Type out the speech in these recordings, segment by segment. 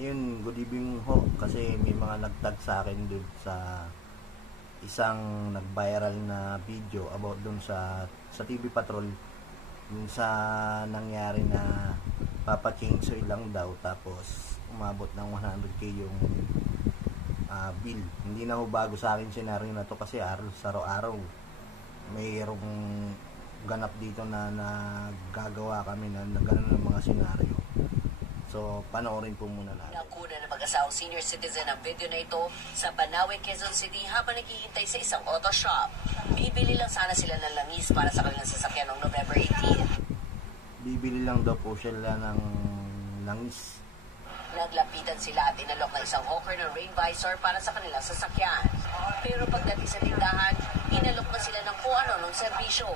Ayun, good evening ho. Kasi may mga nagtag sa akin dun sa isang nag-viral na video about dun sa TV Patrol. Dun sa nangyari na papa-change oil lang daw tapos umabot ng 100k yung bill. Hindi na ho bago sa akin senaryo na to kasi araw-araw mayroong ganap dito na nagagawa kami na gano'n ng mga senaryo. So, panoorin po muna natin. Nakuna na mag-asawang senior citizen ang video na ito sa Banawe, Quezon City habang naghihintay sa isang auto shop. Bibili lang sana sila ng langis para sa kanilang sasakyan noong November 18. Bibili lang daw po sila ng langis. Naglapitan sila at inalok ng isang hawker ng rain visor para sa kanilang sasakyan. Pero pagdating sa tindahan, inalok na sila ng kung ano ng serbisyo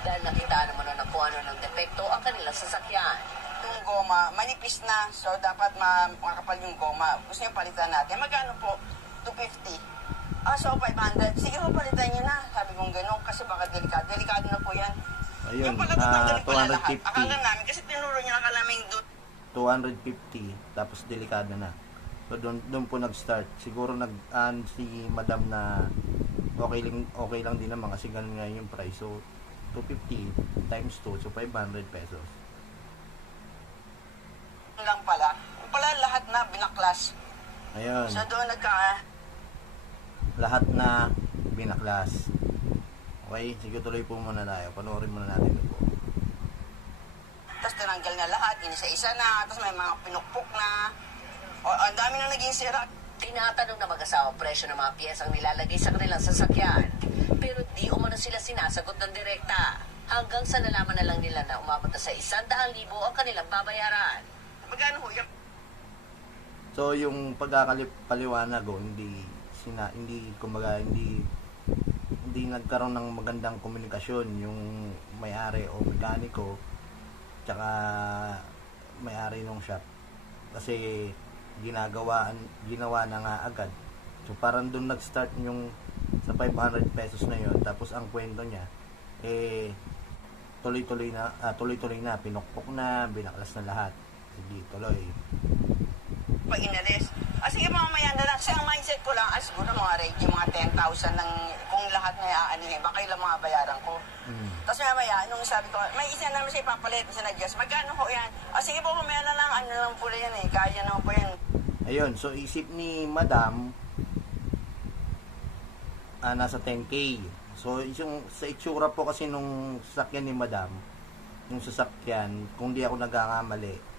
dahil nakita naman ng kung ano ng depekto ang kanilang sasakyan. Yung goma, manipis na. So, dapat makapal yung goma. Gusto nyo palitan natin. Magkano po? 250. So 500. Sige po, palitan nyo na. Sabi kong gano'n kasi baka delikado. Delikado na po yan. Ayun, yung pala tatanggalin pala lahat. 250. Akala namin kasi tinuro nyo akala namin doon. 250, tapos delikado na. So, doon po nag-start. Siguro si madam na okay lang din naman kasi ganun nga yung price. So, 250 times 2, so 500 pesos. Lang pala. Yung pala lahat na binaklas. Ayun. So doon Lahat na binaklas. Okay, sige tuloy po muna tayo. Panoorin muna natin ito po. Tapos tinanggal na lahat, inisa-isa na, tapos may mga pinukpok na. Ang dami na naging sira. Tinatanong na mag-asawa presyo ng mga piyesang nilalagay sa kanilang sasakyan. Pero di umano sila sinasagot ng direkta. Hanggang sa nalaman na lang nila na umabot na sa 100,000 ang kanilang babayaran. Magkano ho yan? So yung pagkakaliwanag hindi nagkaroon ng magandang komunikasyon yung may-ari o mekaniko tsaka may-ari ng shop kasi ginawa na nga agad. So parang doon nag-start yung sa 500 pesos na yon, tapos ang kwento niya tuloy-tuloy na pinukpok na, binaklas na lahat. Sige, tuloy. Pag inalis. Sige, mamaya na lang. Kasi ang mindset ko lang, siguro mga ready, mga 10,000 ng kung lahat na iaanihin, baka ilang mga bayaran ko. Tapos mamaya, nung sabi ko, may isa naman siya ipapalit, isa nag-guess, magkano ho yan? Sige po, mamaya na lang, ano lang po yan eh, kaya naman po yan. Ayun, so isip ni Madam, nasa 10K. So, sa itsura po kasi nung sasakyan ni Madam, yung sasakyan, kung di ako nagkakamali,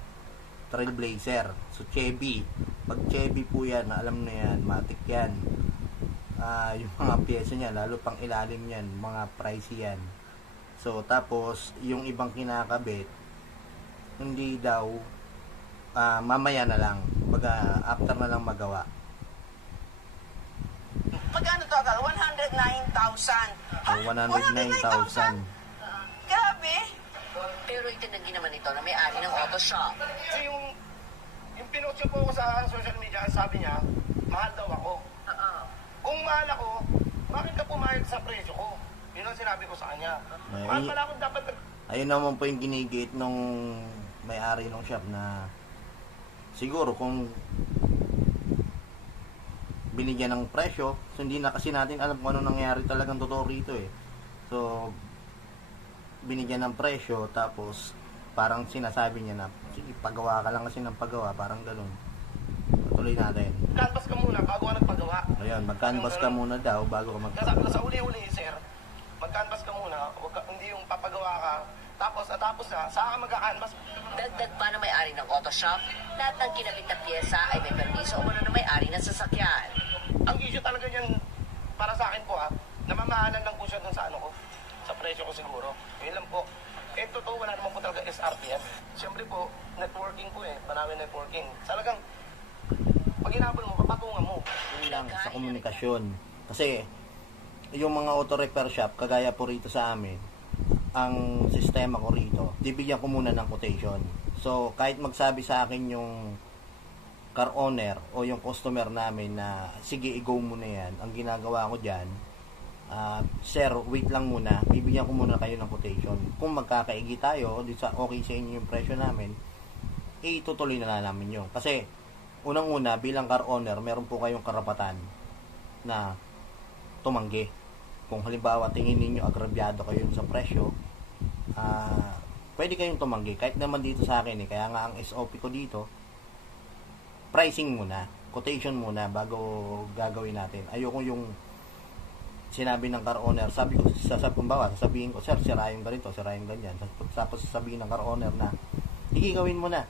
Trailblazer. So, Chevy. Pag Chevy po yan, alam na yan, matik yan. Yung mga pyesa niya, lalo pang ilalim yan, mga pricey yan. So, tapos, yung ibang kinakabit, hindi daw, mamaya na lang. Baga, after na lang magawa. Pagkano total? 109,000. So, 109,000. Grabe. Pero itinanggi naman ito na may-ari ng auto shop. Kasi yung pinost niya po ako sa social media, sabi niya, mahal daw ako. Kung mahal ako, bakit ka pumayag sa presyo ko? Yun ang sinabi ko sa kanya. Mahal pala ako dapat... Ayun naman po yung ginigit nung may-ari ng shop na siguro kung binigyan ng presyo, so hindi na kasi natin alam kung ano nangyari talagang totoo rito eh. So, binigyan ng presyo, tapos parang sinasabi niya na sige, pagawa ka lang kasi ng pagawa, parang gano'n. Patuloy natin. Mag-canvas ka muna bago ka nagpagawa. Ayun, mag-canvas ka muna daw bago ka magpagawa. Sa uli-uli, sir, mag-canvas ka muna, hindi yung papagawa ka, tapos na, saan ka mag-canvas? Dagdag pa na may-ari ng auto shop, lahat ng kinabit na pyesa ay may permiso umano na may-ari ng sasakyan. Ang issue talaga niyan, para sa akin po namamahalan lang po siya dun sa ano ko, sa presyo ko siguro. Yun lang po. Totoo, wala naman po talaga SRPF. Siyempre po, networking po Banawe networking. Talagang, pag inabol mo, papatungan mo. Yun lang, sa komunikasyon. Kasi, yung mga auto repair shop, kagaya po rito sa amin, ang sistema ko rito, bibigyan ko muna ng quotation. So, kahit magsabi sa akin yung car owner o yung customer namin na, sige, i-go mo na yan, ang ginagawa ko dyan, sir, wait lang muna, bibigyan ko muna kayo ng quotation. Kung magkakaigi tayo, okay sa inyo yung presyo namin, itutuloy na namin yun. Kasi unang-una, bilang car owner, meron po kayong karapatan na tumanggi. Kung halimbawa tingin ninyo agrabyado kayo sa presyo, pwede kayong tumanggi. Kahit naman dito sa akin, kaya nga ang SOP ko dito, pricing muna, quotation muna bago gagawin natin. Ayoko yung sinabi ng car owner, sasabihin ko, sir, sira yung ganito, sira yung ganyan. Tapos sasabihin ng car owner na, sige, gawin mo na.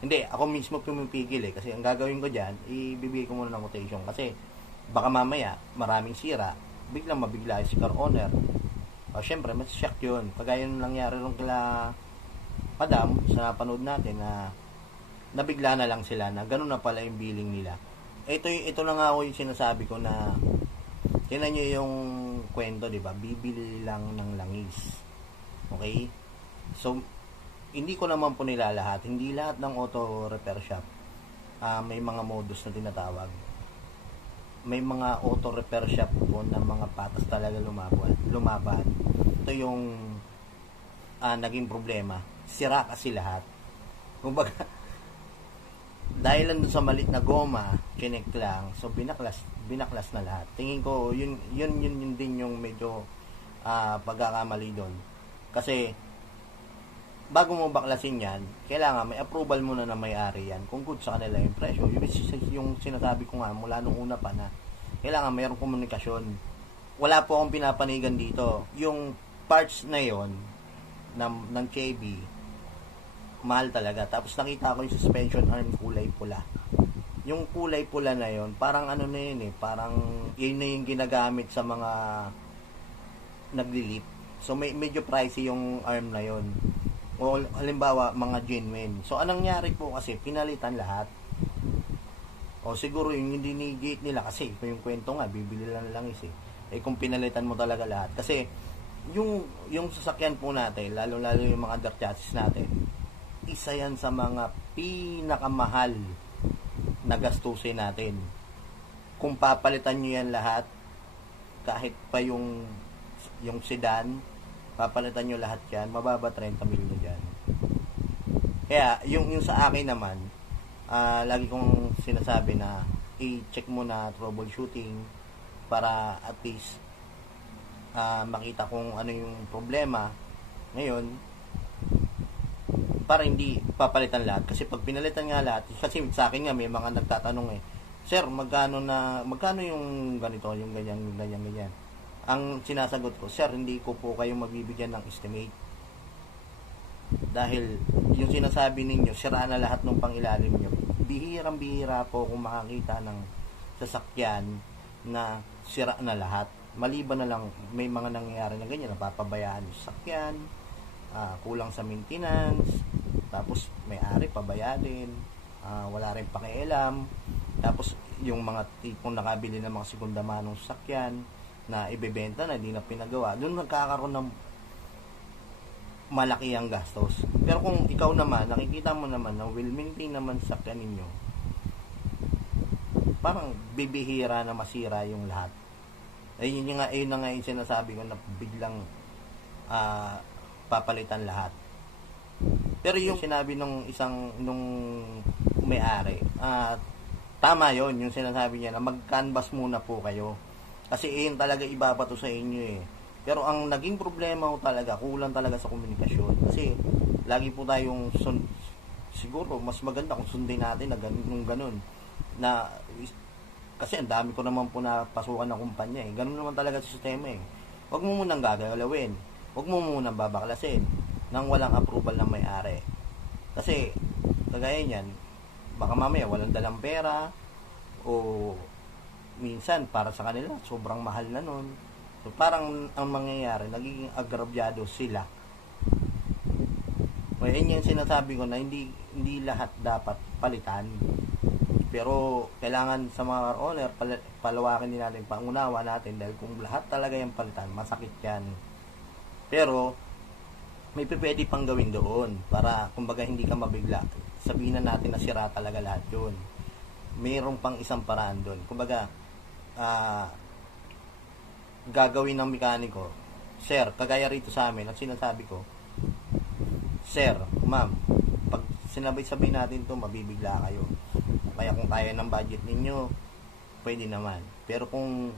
Hindi, ako mismo pumipigil kasi ang gagawin ko dyan, ibibigay ko muna ng quotation. Kasi baka mamaya, maraming sira, biglang mabigla si car owner. Syempre, mas shock yun. Kagaya nung nangyari nung kila Madam, sa napanood natin na nabigla na lang sila na ganun na pala yung billing nila. Ito na nga ako yung sinasabi ko na tinan nyo yung kwento, diba? Bibili lang ng langis. Okay? So, hindi ko naman po nila lahat. Hindi lahat ng auto repair shop may mga modus na tinatawag. May mga auto repair shop po na mga patas talaga lumaban. Ito yung naging problema. Sira kasi lahat. Kumbaga, dahil lang sa malit na goma, chinek lang, so binaklas na lahat. Tingin ko, yun din yung medyo pagkakamali doon. Kasi, bago mo baklasin yan, kailangan may approval muna na may-ari yan kung good sa kanila yung presyo. Yung sinasabi ko nga mula nung una pa na kailangan mayroong komunikasyon. Wala po akong pinapanigan dito. Yung parts na yon ng KB, mahal talaga. Tapos nakita ko yung suspension arm kulay pula. Yung kulay pula na yon, parang ano na yun parang yun na yung ginagamit sa mga naglilip. So medyo pricey yung arm na yon. O halimbawa mga genuine. So anong nangyari po kasi pinalitan lahat. O siguro yung hindi ni-gate nila kasi yung kwento nga bibili lang kung pinalitan mo talaga lahat kasi yung sasakyan po natin lalo yung mga dirt chassis natin, isa yan sa mga pinakamahal na gastusin natin. Kung papalitan nyo yan lahat, kahit pa yung sedan, papalitan nyo lahat yan, mababa 30 milyon dyan. Kaya, yung sa akin naman, lagi kong sinasabi na i-check mo na troubleshooting para at least makita kung ano yung problema. Ngayon, para hindi papalitan lahat. Kasi pag pinalitan nga lahat, kasi sa akin nga may mga nagtatanong Sir, magkano yung ganito, yung ganyan. Ang sinasagot ko, Sir, hindi ko po kayo mabibigyan ng estimate. Dahil yung sinasabi ninyo, sira na lahat ng pangilalim nyo. Bihirang-bihira po kung makakita ng sasakyan na sira na lahat. Maliban na lang, may mga nangyayari na ganyan, napapabayaan yung sasakyan, kulang sa maintenance, tapos may-ari pabayadin, wala rin pakialam, tapos yung mga tipong nakabili ng mga segunda manong sasakyan na ibebenta na, hindi na pinagawa, doon nagkakaroon ng malaki ang gastos. Pero kung ikaw naman, nakikita mo naman na will maintain naman sasakyan ninyo, parang bibihira na masira yung lahat. Ayun na nga yung sinasabi ko na biglang papalitan lahat. Pero yung sinabi nung may-ari, tama yon yung sinasabi niya na mag-canvas muna po kayo. Kasi yun talaga ibabato sa inyo Pero ang naging problema ko talaga, kulang talaga sa komunikasyon. Kasi lagi po tayong siguro mas maganda kung sundin natin na ganun. Na kasi ang dami ko naman po na pasukan ng kumpanya Ganun naman talaga sa sistema Huwag mo munang gagalawin. Huwag mo munang babaklasin nang walang approval ng may-ari. Kasi kagaya niyan, baka mamaya walang dalang pera o minsan para sa kanila sobrang mahal na nun. So parang ang mangyayari, nagiging agrabyado sila. Kaya yun yung sinasabi ko na hindi lahat dapat palitan. Pero kailangan sa mga owner, palawakin din natin, pangunawa natin dahil kung lahat talaga yung palitan, masakit yan. Pero may pwede pang gawin doon para kumbaga hindi ka mabigla. Sabihin na natin na sira talaga lahat yun. Mayroong pang isang paraan doon. Kumbaga, gagawin ng mekaniko, Sir, kagaya rito sa amin, ang sinasabi ko, Sir, Ma'am, pag sinabay-sabay natin to mabibigla kayo. Kaya kung kaya ng budget ninyo, pwede naman. Pero kung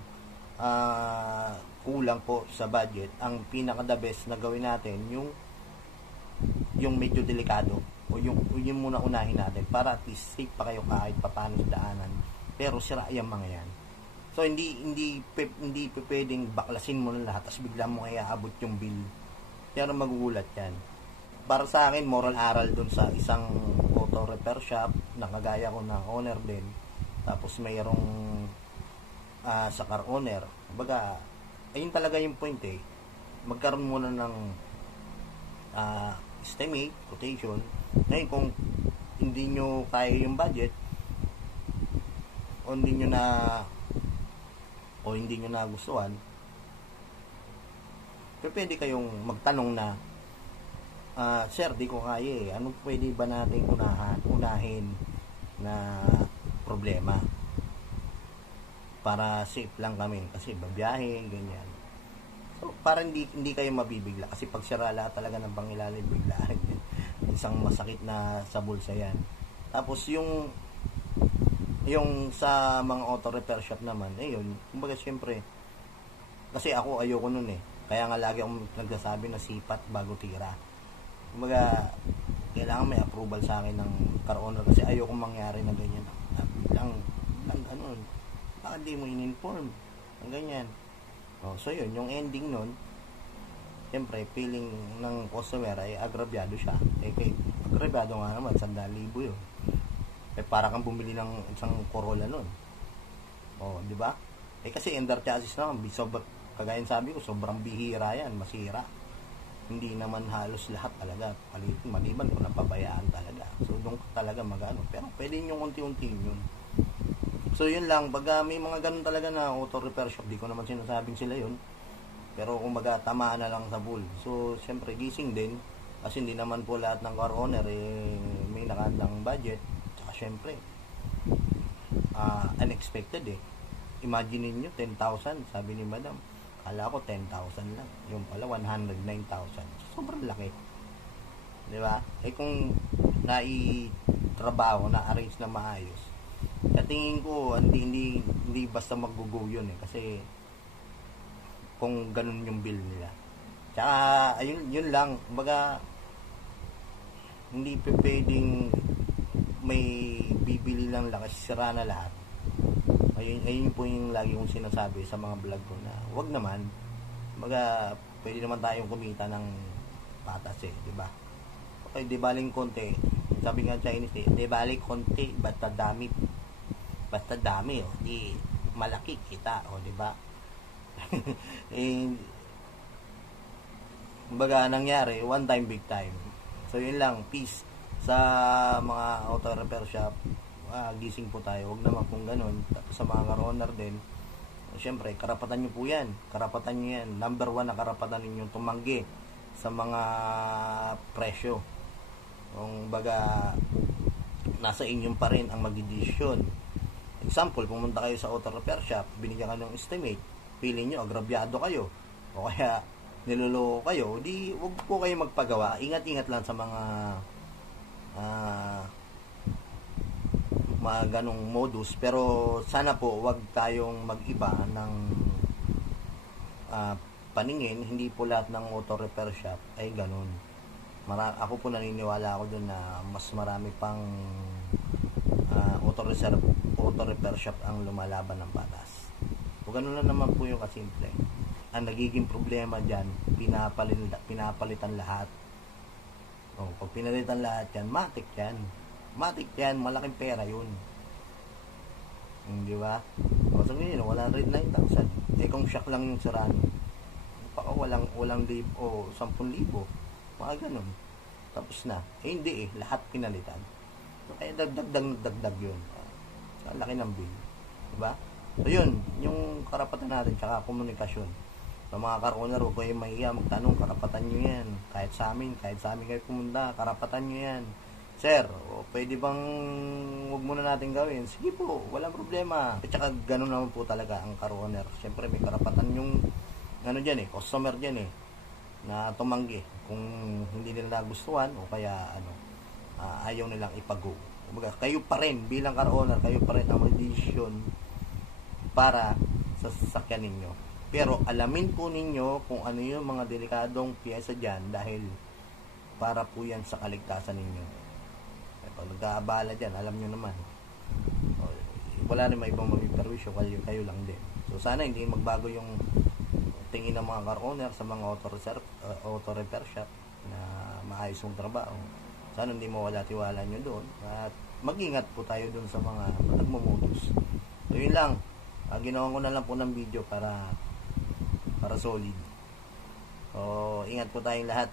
kulang po sa budget, ang pinaka the best na gawin natin yung medyo delikado, o yung muna unahin natin para at least safe pa kayo kahit papaano sa daanan, pero sira yung mga yan. So hindi pwedeng baklasin mo na lahat tapos bigla mo iaabot yung bill, yan ang magugulat yan. Para sa akin, moral aral dun sa isang auto repair shop na kagaya ko na owner din, tapos mayroong sa car owner. Kumbaga, ayun talaga yung point eh. Magkaroon muna ng estimate, quotation. Ngayon, kung hindi nyo kaya yung budget, o hindi nyo nagustuhan, pwede kayong magtanong na, sir, di ko kaya eh. Ano pwede ba natin unahin na problema? Para safe lang kami. Kasi babiyahe, ganyan. So, para hindi kayo mabibigla. Kasi pag sira lahat talaga ng pangilalim, biglaan. Isang masakit na sa bulsa yan. Tapos yung sa mga auto repair shop naman, yun, kumbaga syempre, kasi ako ayoko nun eh. Kaya nga lagi akong nagsasabi na sipat bago tira. Kumbaga, kailangan may approval sa akin ng car owner kasi ayoko mangyari na ganyan. Biglang bakit di mo in-inform? Ang ganyan. So yun, yung ending nun, siyempre, feeling ng customer ay agrabyado siya. Agrabyado nga naman, 100,000 yun. Para kang bumili ng isang Corolla nun. Di ba? Kasi under chassis naman, kagaya sabi ko, sobrang bihira yan, masira. Hindi naman halos lahat talaga palitin, maliban kung napabayaan talaga. So doon talaga magano. Pero pwede nyo unti-unti yun. So yun lang, pag may mga ganun talaga na auto repair shop, di ko naman sinasabing sila yun. Pero kung tamaan na lang sa bull. So syempre gising din, kasi hindi naman po lahat ng car owner may nakandang budget. Tsaka syempre unexpected eh. Imagine niyo 10,000, sabi ni madam. Kala ko 10,000 lang. Yung pala 109,000. Sobrang laki. Di ba? Kung naitrabaho, na-arrange na maayos, tingin ko hindi basta mag-go yun eh, kasi kung ganun yung bill nila. Tsaka yun lang, kumbaga hindi pwedeng may bibili lang kasi sira na lahat. Ayun po yung lagi kong sinasabi sa mga vlog ko na wag naman, kumbaga pwede naman tayong kumita ng patas eh, di ba? Okay, di baling konti, sabi nga Chinese eh, di baling konti basta dami di malaki kita, di ba? Kumbaga nangyari one time big time. So yun lang, peace sa mga auto repair shop. Gising po tayo, wag naman kung ganun. Tapos sa mga car owner din, syempre karapatan nyo po yan, karapatan nyo yan. Number 1 na karapatan ninyong tumanggi sa mga presyo. Kung baga nasa inyong pa rin ang magdidesisyon. Example, pumunta kayo sa auto repair shop, binigyan ka ng estimate, feeling nyo agrabyado kayo o kaya niloloko kayo, di wag po kayo magpagawa. Ingat-ingat lang sa mga ganong modus, pero sana po wag tayong mag-iba ng paningin. Hindi po lahat ng auto repair shop ay ganon. Ako po naniniwala ako dun na mas marami pang auto repair shop ang lumalaban ng batas. O ganun lang naman po yung kasimple. Ang nagiging problema dyan, pinapalitan lahat. Pag pinalitan lahat yan, matik yan, malaking pera yun. Di ba? So ngayon, 109,000. Kung shock lang yung siraan, baka walang libo o 10,000, mga ganun. Tapos na. Hindi lahat pinalitan. Kaya dagdag yun. Ang laki ng bill. Diba? So yun, yung karapatan natin, tsaka komunikasyon. Sa mga car owner, huwag kayo mahiya magtanong, karapatan nyo yan. Kahit sa amin kayo pumunta, karapatan nyo yan. Sir, pwede bang huwag muna natin gawin? Sige po, walang problema. At saka ganun naman po talaga ang car owner. Siyempre may karapatan yung customer dyan na tumanggi kung hindi nila nagustuhan o kaya ayaw nilang ipago. Kumbaga, kayo pa rin, bilang car owner, kayo pa rin ang may desisyon para sa sasakyan ninyo. Pero alamin po ninyo kung ano yung mga delikadong piyesa dyan dahil para po yan sa kaligtasan ninyo. Pag nag-aabala dyan, alam nyo naman, wala rin may ibang mapiperwisyo, kayo lang din. So sana hindi magbago yung tingin ng mga car owner sa mga auto repair shop na maayos yung trabaho. Sana hindi mawala tiwala nyo doon at mag-ingat po tayo doon sa mga nagmumodus. So yun lang, ginawa ko na lang po ng video para solid. So ingat po tayong lahat.